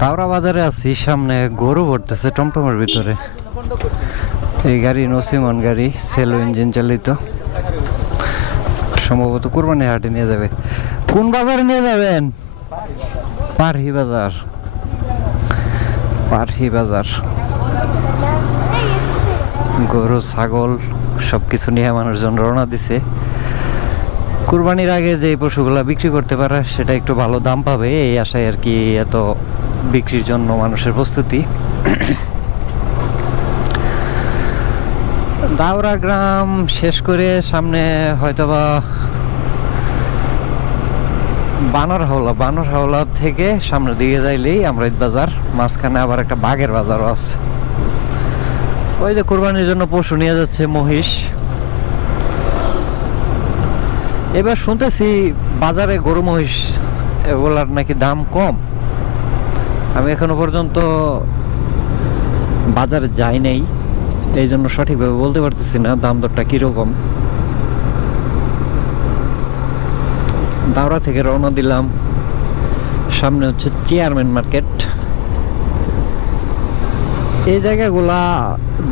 দাওরা বাজারে আছি, সামনে গরু ভরতেছে টমটমের ভিতরে। এই গাড়ি নসিমন গাড়ি, সেলো ইঞ্জিন চালিত, সম্ভবত কুরবানি হাটে নিয়ে যাবে। কোন বাজারে নিয়ে যাবেন? পারহি বাজার। পারহি বাজার গরু ছাগল সব কিছু নিয়ে মানুষজন রওনা দিছে। কুরবানির আগে যে পশুগুলা বিক্রি করতে পারে সেটা একটু ভালো দাম পাবে এই আশায় আর কি এত বিক্রির জন্য মানুষের প্রস্তুতি। দাওরা গ্রাম শেষ করে সামনে হয়তোবা বানর হাওলা থেকে সামনের দিকে যাইলেই আমরাইত বাজার, মাঝখানে আবার একটা বাঘের বাজারও আছে। ওই যে কুরবানির জন্য পশু নিয়ে যাচ্ছে মহিষ। এবার শুনতেছি বাজারে গরু মহিষ এগুলার নাকি দাম কম। আমি এখনো পর্যন্ত বাজারে যাই নাই, এই জন্য সঠিকভাবে বলতে পারতেছি না দাম দরটা কিরকম। দাওরা থেকে রওনা দিলাম, সামনে হচ্ছে চেয়ারম্যান মার্কেট। এই জায়গাগুলা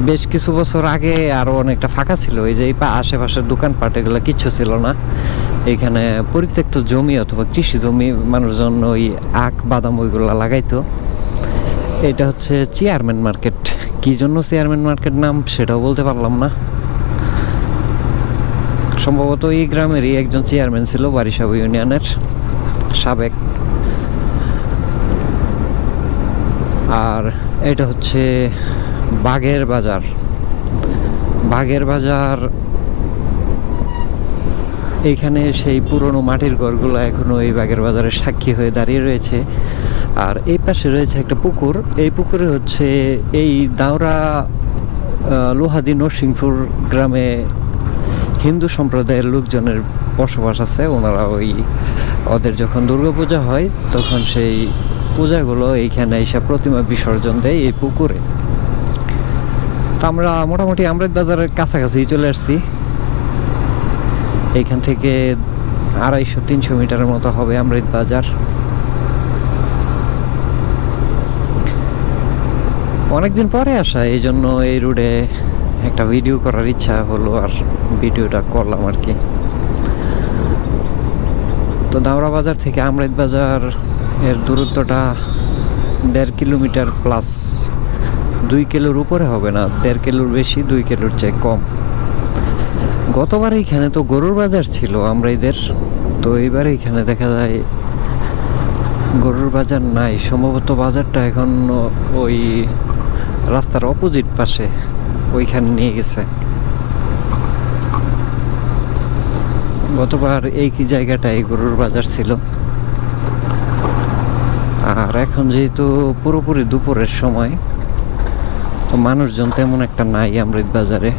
বেশ কিছু বছর আগে আরো অনেকটা ফাঁকা ছিল, এই যে আশেপাশের দোকানপাট এগুলো কিচ্ছু ছিল না। এখানে পরিত্যক্ত জমি অথবা কৃষি জমি, মানুষজন ওই আখ বাদাম ওইগুলা লাগাইতো। এটা হচ্ছে চেয়ারম্যান মার্কেট। কি জন্য চেয়ারম্যান মার্কেট নাম সেটাও বলতে পারলাম না। সম্ভবত এই গ্রামেরই একজন চেয়ারম্যান ছিল, বারিশাব ইউনিয়নের সাবেক। আর এটা হচ্ছে বাঘের বাজার। বাঘের বাজার এইখানে সেই পুরনো মাটির ঘরগুলো এখনো এই বাঘের বাজারের সাক্ষী হয়ে দাঁড়িয়ে রয়েছে। আর এই পাশে রয়েছে একটা পুকুর। এই পুকুরে হচ্ছে এই দাওরা লোহাদি নরসিংপুর গ্রামে হিন্দু সম্প্রদায়ের লোকজনের বসবাস আছে। ওনারা ওদের যখন দুর্গাপূজা হয় তখন সেই পূজাগুলো এইখানে এসে প্রতিমা বিসর্জন দেয় এই পুকুরে। তো আমরা মোটামুটি আমরাইত বাজারের কাছাকাছি চলে আসছি। এইখান থেকে 250-300 মিটারের মতো হবে আমরাইত বাজার। অনেকদিন পরে আসা, এই জন্য এই রোডে একটা ভিডিও করার ইচ্ছা হলো আর ভিডিওটা করলাম আর কি। তো দাওরা বাজার থেকে আমরাইত বাজার এর দূরত্বটা 1.5 কিলোমিটার প্লাস। 2 কিলোর উপরে হবে না, 1.5 কিলোর বেশি, 2 কিলোর চেয়ে কম। গতবার এইখানে তো গরুর বাজার ছিল আমরাইদের, তো এইবার এইখানে দেখা যায় গরুর বাজার নাই। সম্ভবত বাজারটা এখন ওই রাস্তার অপোজিট পাশে ওইখানে নিয়ে গেছে। গতবার এই কি জায়গাটায় গরুর বাজার ছিল। আর এখন যেহেতু পুরোপুরি দুপুরের সময়, তো মানুষজন তেমন একটা নাই আমৃত বাজারে।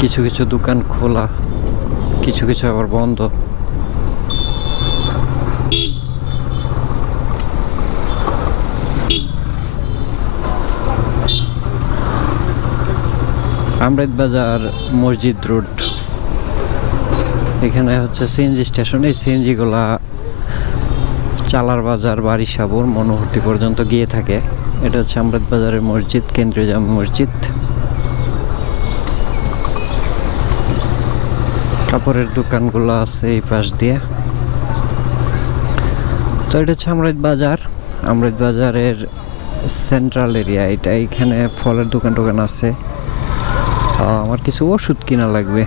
কিছু কিছু দোকান খোলা, কিছু কিছু আবার বন্ধ। আমৃত বাজার মসজিদ রোড, এখানে হচ্ছে সিএনজি স্টেশন। এই সিএনজি গুলা চালার বাজার, বারিশাবর, মনোহরতি পর্যন্ত গিয়ে থাকে। এটা হচ্ছে আমৃত বাজারের মসজিদ, কেন্দ্রীয় জামে মসজিদ। কাপড়ের দোকানগুলো আছে এই পাশ দিয়ে। তো এটা হচ্ছে আমৃত বাজার। আমৃত বাজারের সেন্ট্রাল এরিয়া এটা। এখানে ফলের দোকান টোকান আছে। আমার কিছু ওষুধ কিনা লাগবে,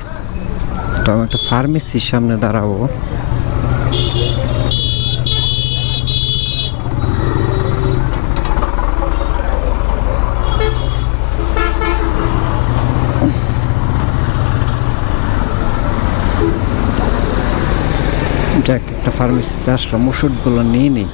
তো আমি একটা ফার্মেসির সামনে দাঁড়াবো। যাক, একটা ফার্মেসিতে আসলাম, ওষুধগুলো নিয়ে নেই।